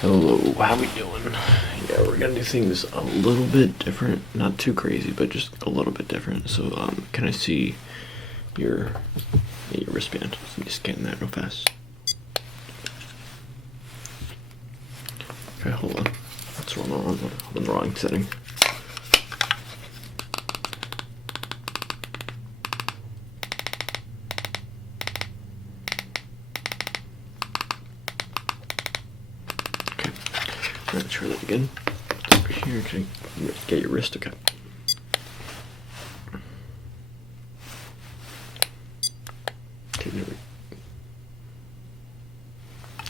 Hello, how we doing? Yeah, we're gonna do things a little bit different. Not too crazy, but just a little bit different. So, can I see your wristband? Let me scan that real fast. Okay, hold on. That's wrong. I'm in the wrong setting. Let's try that again. Over here, can I get your wrist? Okay. Okay, there we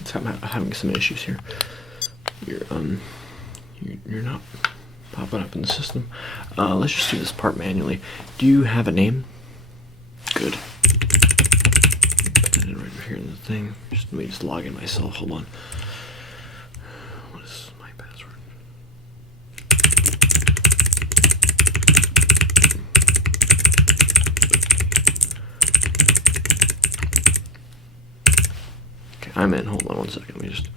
go. I'm having some issues here. You're not popping up in the system. Let's just do this part manually. Do you have a name? Good. Put that in right over here in the thing. Let me just log in myself. Hold on. What is my password? Okay, I'm in. Hold on one second. Let me just.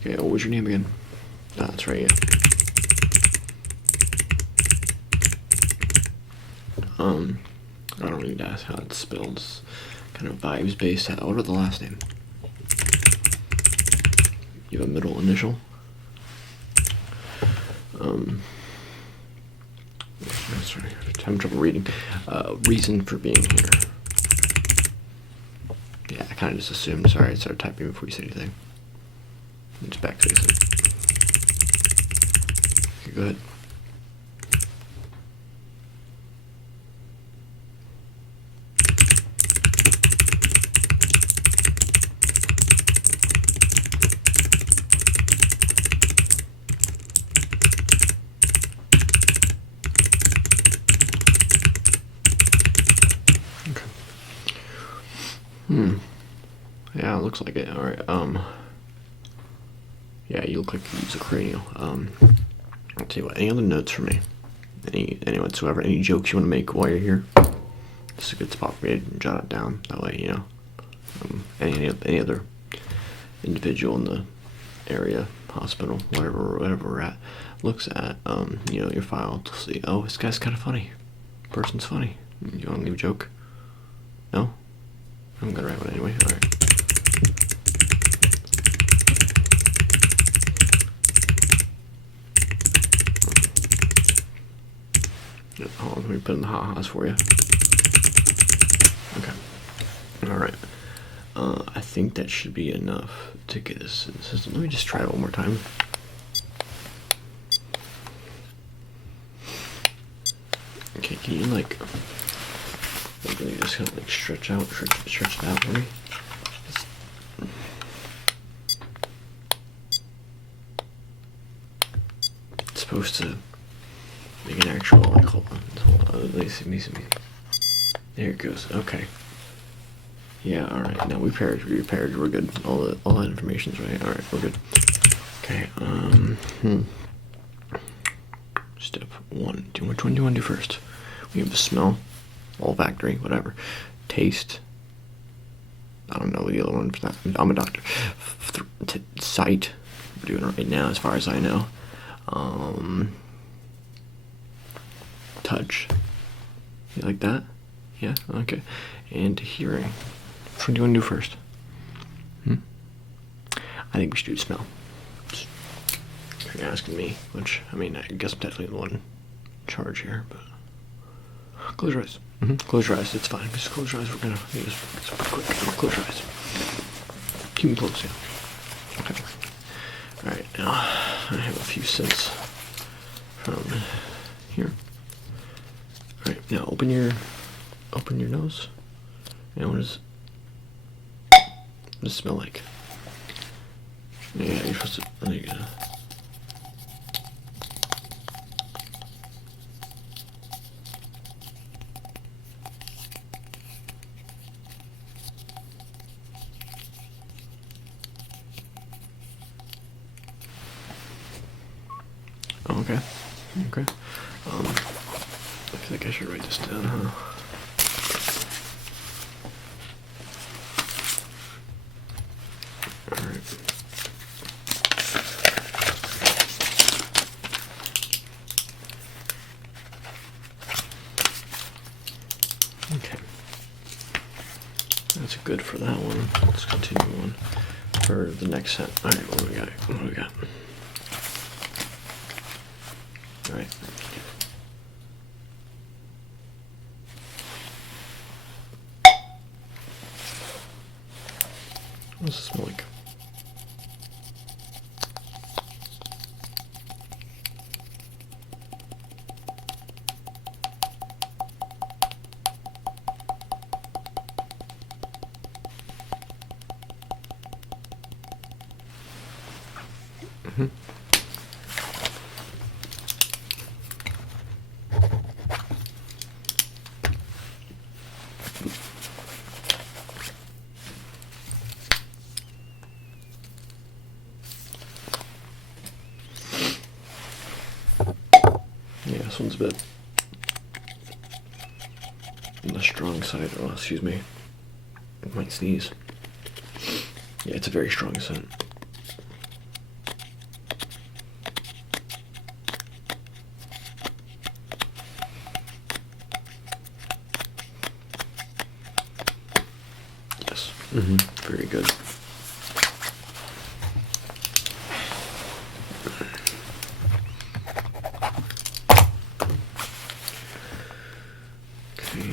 Okay, what was your name again? Ah, that's right, yeah. I don't need to ask how it's spelled. It's kind of vibes based. What are the last name? You have a middle initial? Sorry, I'm having trouble reading. Reason for being here. Yeah, I kind of just assumed. Sorry, I started typing before you said anything. Just backspace it. Okay, go ahead. Yeah, it looks like it. All right. Yeah, you look like you use a cranial. I'll tell you what. Any other notes for me? Any whatsoever? Any jokes you want to make while you're here? This is a good spot for me to jot it down. That way, you know. Any other individual in the area, hospital, whatever we're at, looks at your file to see. Oh, this guy's kind of funny. Person's funny. You want to leave a joke? No. I'm gonna write one anyway. All right. Hold on, let me put in the ha-has for you. Okay. Alright. I think that should be enough to get us in the system. Let me just try it one more time. Okay, can you really just kind of stretch it out for me? It's supposed to make an actual, hold on, let me see. There it goes, okay. Yeah, alright, now we repaired, we're good. All that information's right, alright, we're good. Okay, Step 1, which one do you want to do first? We have the smell, olfactory, whatever. Taste, I don't know the other one for that, I'm a doctor. Sight, we're doing it right now as far as I know. Touch. You like that? Yeah? Okay. And hearing. Which one do you want to do first? I think we should do smell. If you're asking me, which, I mean, I guess I'm definitely the one in charge here, but. Close your eyes. Close your eyes, it's fine. Just close your eyes, we're gonna do this quick. Close your eyes. Keep them closed, yeah. Okay. Alright, now, I have a few scents from here. Alright, now open your nose. And what does it smell like? Yeah, you're supposed to. There you go. Okay. I feel like I should write this down, huh? Okay. That's good for that one. Let's continue on for the next set. All right, what do we got? What do we got? All right. What does this smell like? Yeah, this one's a bit on the strong side. Oh, excuse me. I might sneeze. Yeah, it's a very strong scent. Yes. Very good. Okay.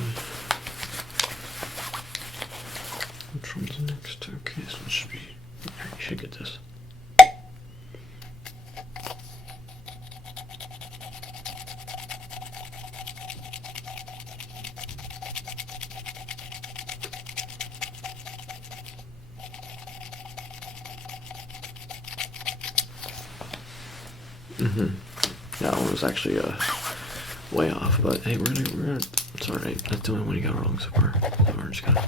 Which one's next? Okay, this one should be. You should get this. That one was actually way off, but hey, we're gonna. It's all right. That's the only one you got wrong so far. So we're just gonna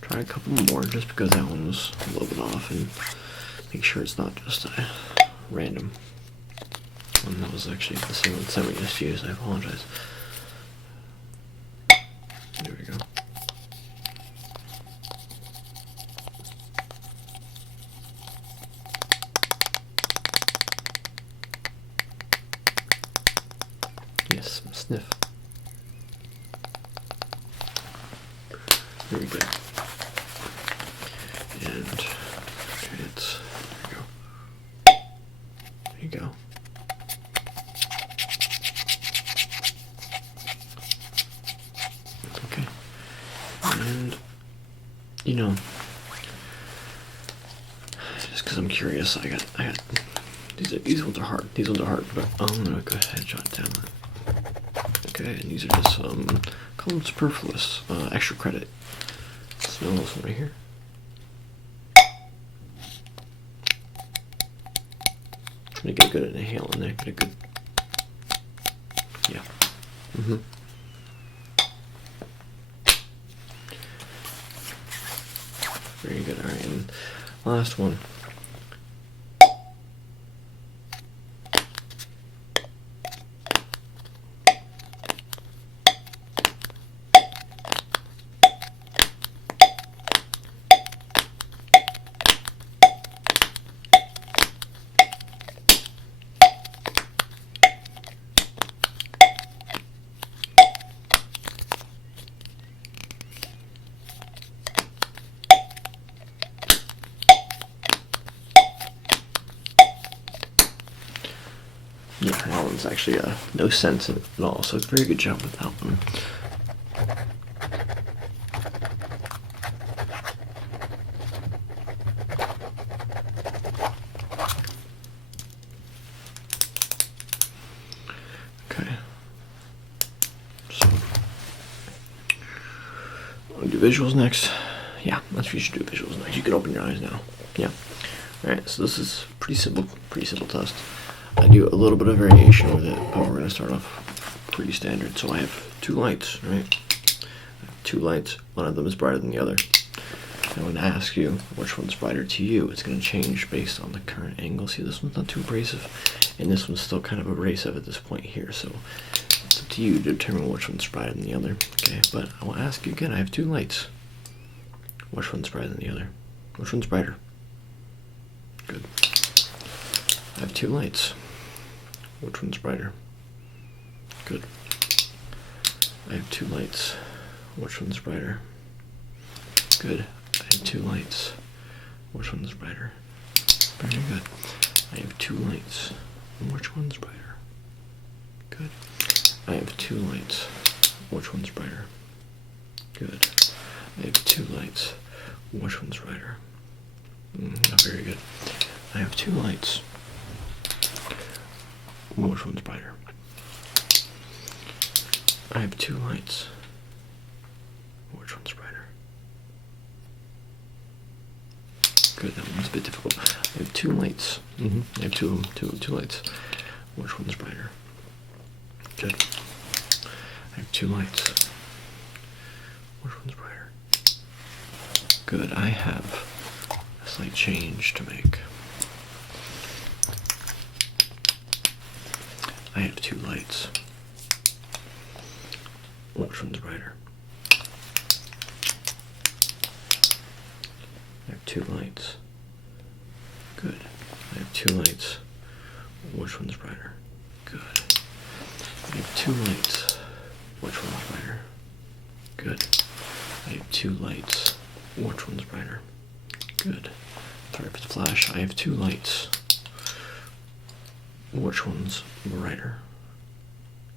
try a couple more, just because that one was a little bit off, and make sure it's not just random. And that was actually the same one we just used. I apologize. There we go. Yes, sniff. Very good. And it's, there you go. Okay. And, you know, just because I'm curious, I got, these ones are hard. These ones are hard, but I'm gonna go ahead and jot down. Okay, and these are just, call them superfluous, extra credit. Smell this one right here. I'm gonna get a good inhale in there, get a good, yeah. Very good, alright, and last one. Yeah, that one's actually no sense in it at all, so it's a very good job with that one. Okay. So, want to do visuals next? Yeah, let's you should do visuals next. You can open your eyes now. Yeah. Alright, so this is pretty simple test. I do a little bit of variation with it, but we're going to start off pretty standard. So I have two lights, right? I have two lights. One of them is brighter than the other. I'm going to ask you which one's brighter to you. It's going to change based on the current angle. See, this one's not too abrasive, and this one's still kind of abrasive at this point here. So it's up to you to determine which one's brighter than the other. Okay, but I will ask you again. I have two lights. Which one's brighter than the other? Which one's brighter? Good. I have two lights. Which one's brighter? Good. I have two lights. Which one's brighter? Good. I have 2 lights. Which one's brighter? Very good. I have 2 lights. Which one's brighter? Good. I have 2 lights. Which one's brighter? Good. I have 2 lights. Which one's brighter? Very good. I have 2 lights. Which one's brighter? I have 2 lights. Which one's brighter? Good, that one's a bit difficult. I have 2 lights. I have two lights. Which one's brighter? Good. I have 2 lights. Which one's brighter? Good, I have a slight change to make. I have 2 lights. Which one's brighter? I have 2 lights. Good. I have 2 lights. Which one's brighter? Good. I have 2 lights. Which one's brighter? Good. I have 2 lights. Which one's brighter? Good. Sorry for the flash. I have 2 lights. Which one's brighter?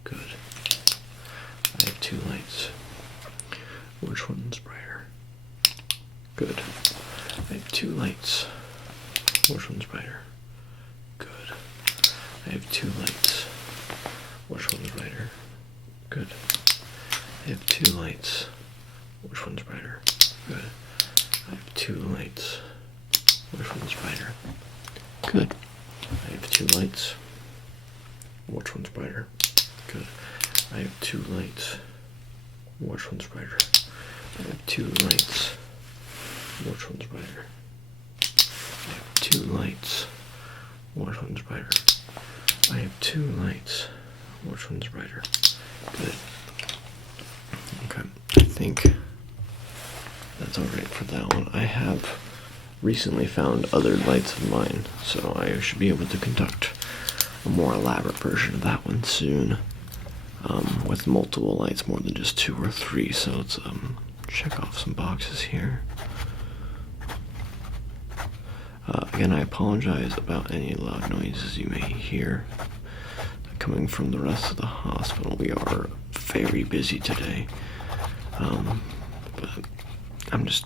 Good. I have 2 lights. Which one's brighter? Good. I have 2 lights. Which one's brighter? Good. I have 2 lights. Which one's brighter? Good. I have 2 lights. Which one's brighter? Good. I have 2 lights. Which one's brighter? Good. I have 2 lights. Which one's brighter? Good. I have 2 lights. Which one's brighter? I have 2 lights. Which one's brighter? I have 2 lights. Which one's brighter? I have 2 lights. Which one's brighter? Good. Okay. I think that's alright for that one. I have recently found other lights of mine, so I should be able to conduct a more elaborate version of that one soon, with multiple lights, more than just 2 or 3. So let's check off some boxes here. Again, I apologize about any loud noises you may hear coming from the rest of the hospital. We are very busy today, but it's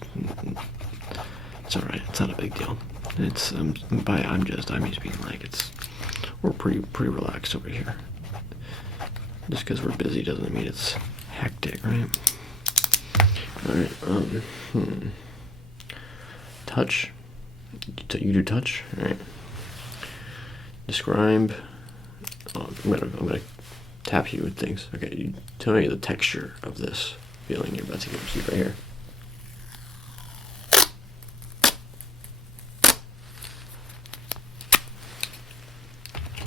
alright, it's not a big deal. It's, I just mean like we're pretty relaxed over here. Just because we're busy doesn't mean it's hectic, right? Alright, touch. You do touch? Alright. Describe. I'm gonna tap you with things. Okay, you tell me the texture of this feeling you're about to get right here.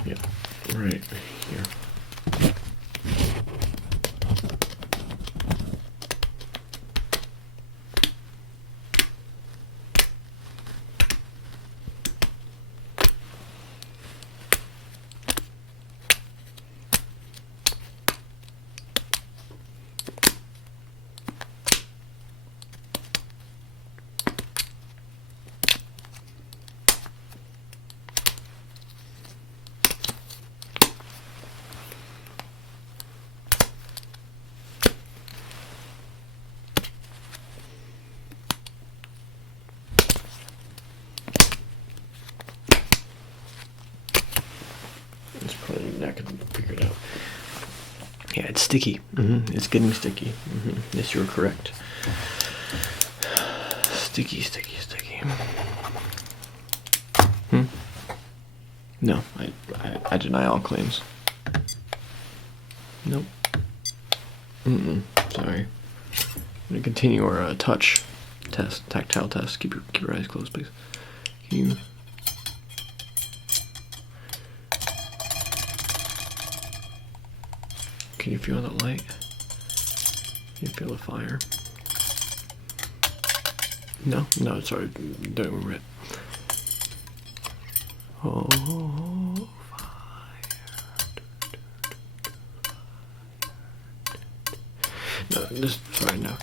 Yeah, right here. I can figure it out. Yeah, it's sticky. It's getting sticky. Yes, you're correct. Sticky. No, I deny all claims. Nope. Sorry. I'm gonna continue our touch test, tactile test. Keep your eyes closed, please. Can you feel the light? Can you feel the fire? No, sorry, don't remember it. Oh, fire. No, just sorry, no,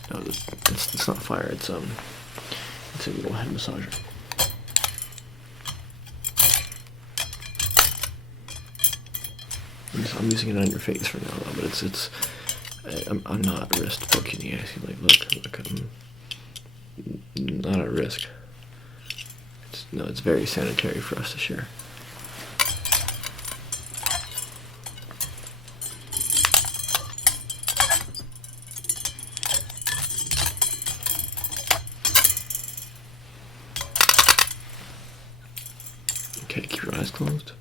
it's not fire. It's a little head massager. I'm using it on your face for now, though, but I'm not at risk poking you. See, like, look, I'm not at risk. It's very sanitary for us to share. Okay, keep your eyes closed.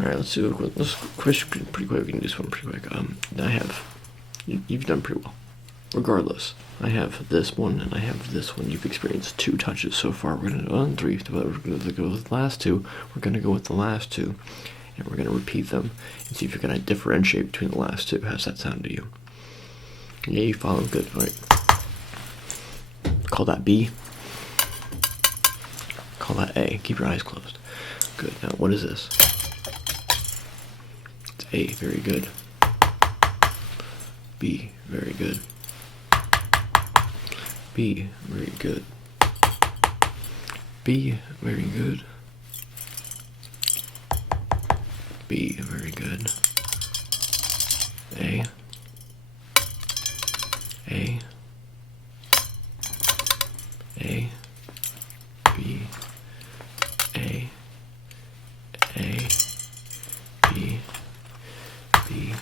Alright, let's do let's pretty quick. We can do this one pretty quick. You've done pretty well. Regardless, I have this one and I have this one. You've experienced 2 touches so far. We're gonna do 3. We're gonna go with the last 2. We're gonna go with the last 2, and we're gonna repeat them and see if you're gonna differentiate between the last 2. How's that sound to you? Yeah, you follow. Good. All right. Call that B. Call that A. Keep your eyes closed. Good. Now, what is this? A, very good. B, very good. B, very good. B, very good. B, very good. A. A. A. B. A. A. B. B.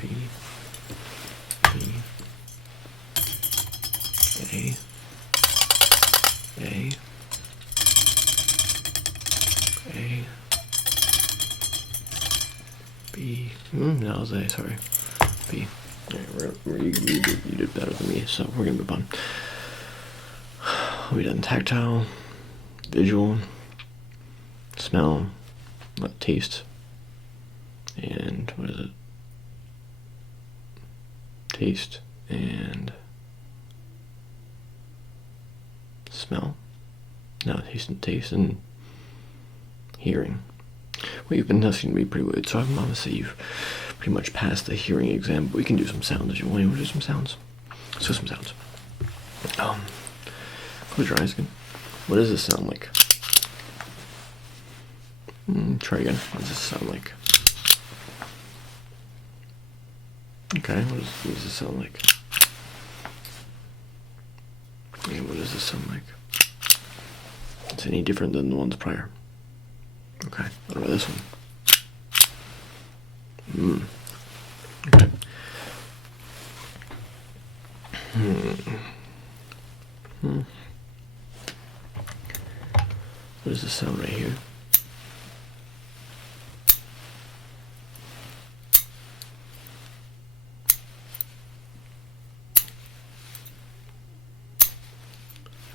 B. B. A. A. A. B. That was A, sorry. B. Alright, you did better than me, so we're gonna move on. We done tactile, visual, smell, taste, and what is it? Taste and smell. No, taste and hearing. Well, you've been testing me pretty good, so I'm gonna say you've pretty much passed the hearing exam, but we can do some sounds if you want. You want to do some sounds? Let's do some sounds. Close your eyes again. What does this sound like? Try again. What does this sound like? Okay, what does this sound like? And what does this sound like? It's any different than the ones prior. Okay, what about this one? Okay. What does this sound right here?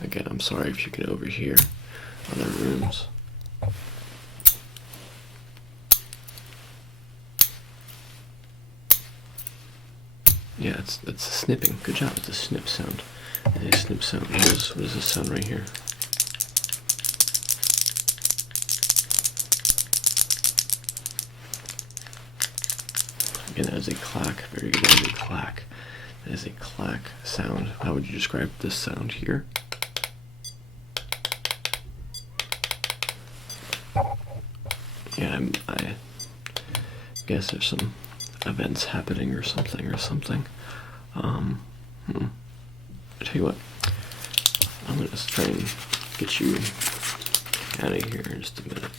Again, I'm sorry if you can overhear other rooms. Yeah, it's a snipping. Good job. It's a snip sound. It's a snip sound. What is this sound right here? Again, that is a clack. Very good. That is a clack. That is a clack sound. How would you describe this sound here? Yeah, I guess there's some events happening or something. I tell you what, I'm gonna just try and get you out of here in just a minute.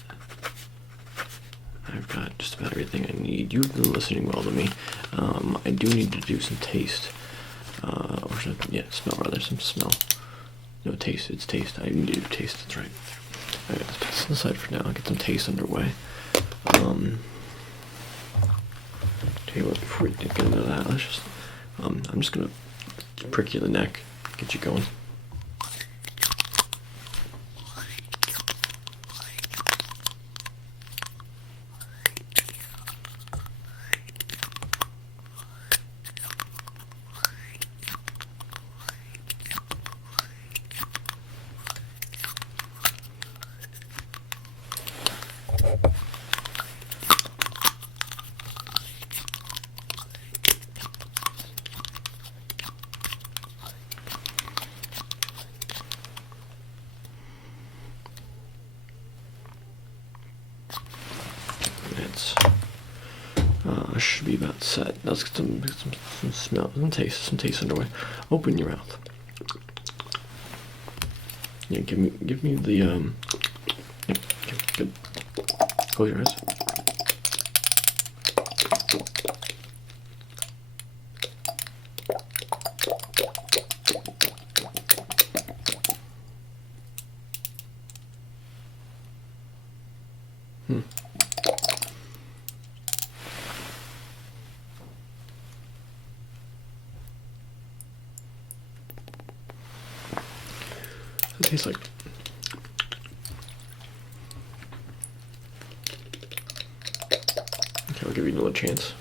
I've got just about everything I need. You've been listening well to me. I do need to do some taste. Smell rather, some smell. No, taste, it's taste. I need to do taste, that's right. Alright, let's put this aside for now. I'll get some taste underway. Tell you what, before we get into that, let's just, I'm just gonna prick you in the neck, get you going. that's should be about set. Let's get some smell, some taste underway. Open your mouth. Yeah, give me the Yep, okay, good. Close your eyes. It tastes like okay, I'll give you another chance.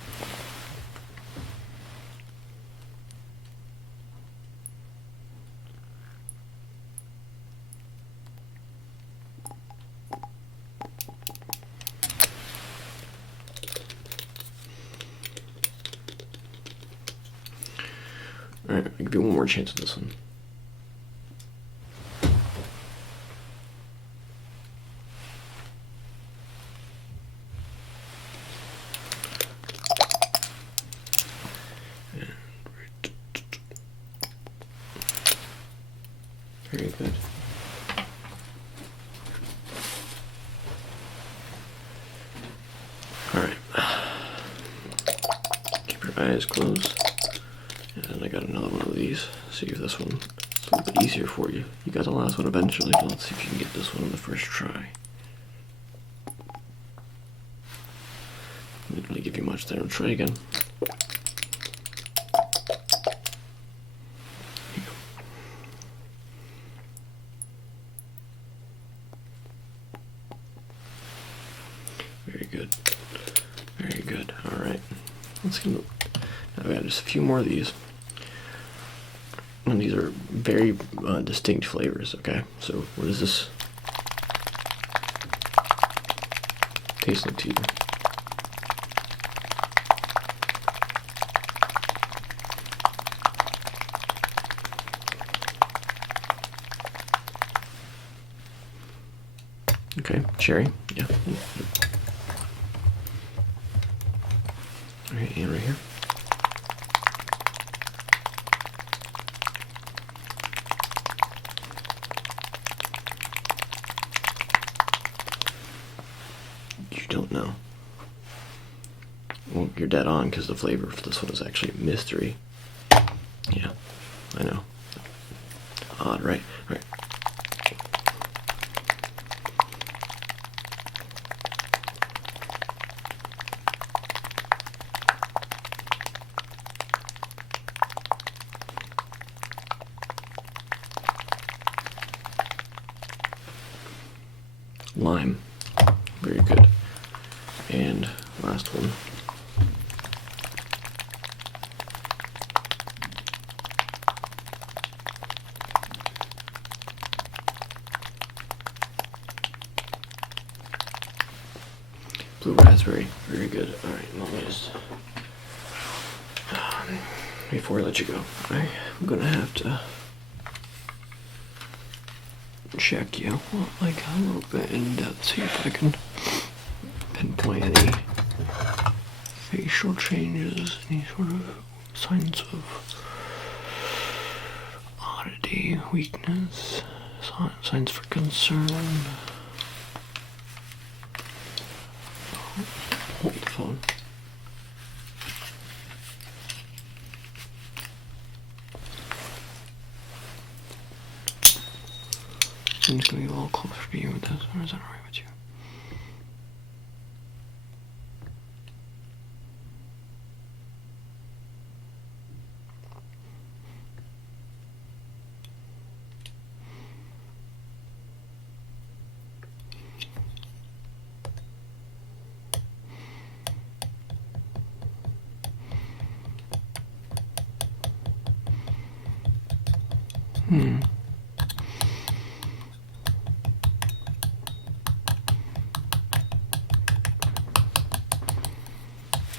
Alright, I'll give you one more chance with this one. Very good. Alright. Keep your eyes closed. And I got another one of these. See if this one is a little bit easier for you. You got the last one eventually, but let's see if you can get this one on the first try. Didn't really give you much there. I'll try again. Very good. Very good. Alright. Let's go. Now we got just a few more of these. And these are very distinct flavors, okay? So what does this taste like to you? Okay, cherry, yeah. Alright, and right here. You don't know. Well, you're dead on because the flavor for this one is actually mystery. Yeah, I know. Odd, right? Right. Lime. Very good. And last one. Blue raspberry. Very good. Alright, let me just before I let you go, I'm gonna have to check you like a little bit in depth, see if I can pinpoint any facial changes, any sort of signs of oddity, weakness, signs for concern. Hold the phone. I'm just gonna get a little closer to you with this, or is that alright with you?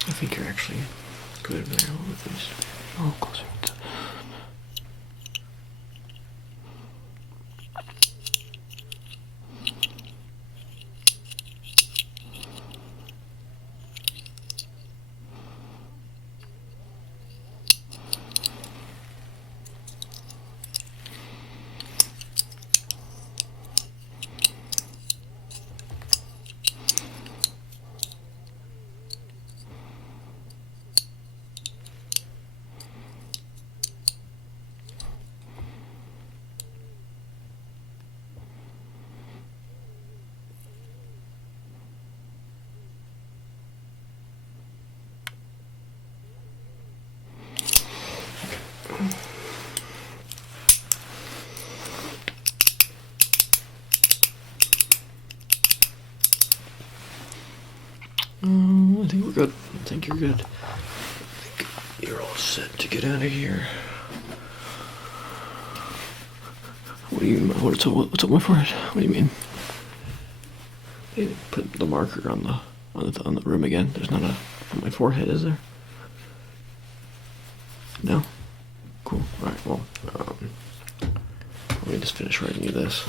I think you're actually good there with these. A little closer with that. I think we're good. I think you're good. I think you're all set to get out of here. What do you mean? What's up my forehead? What do you mean? They put the marker on the rim again. There's not a on my forehead, is there? No? Cool. Alright, well, let me just finish writing you this.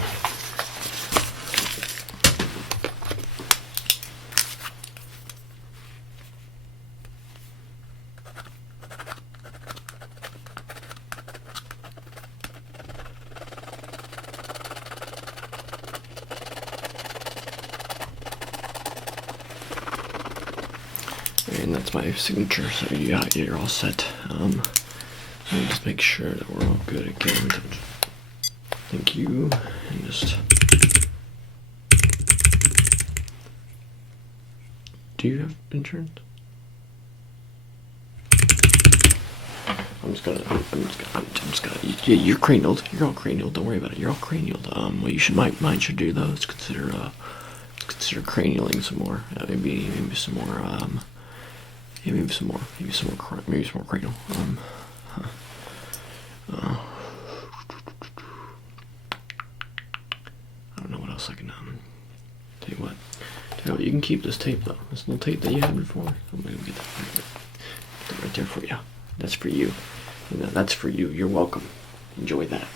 And that's my signature, so yeah, you're all set. Let me just make sure that we're all good again. Thank you. And just, do you have insurance? I'm just gonna. Yeah, you're cranialed. You're all cranial. Don't worry about it. You're all cranialed. What you mine should do though is consider cranialing some more. Maybe some more. Yeah, maybe some more cranial. I don't know what else I can tell you what. You can keep this tape though. This little tape that you had before. I'm gonna get that right there for you. That's for you. That's for you. You're welcome. Enjoy that.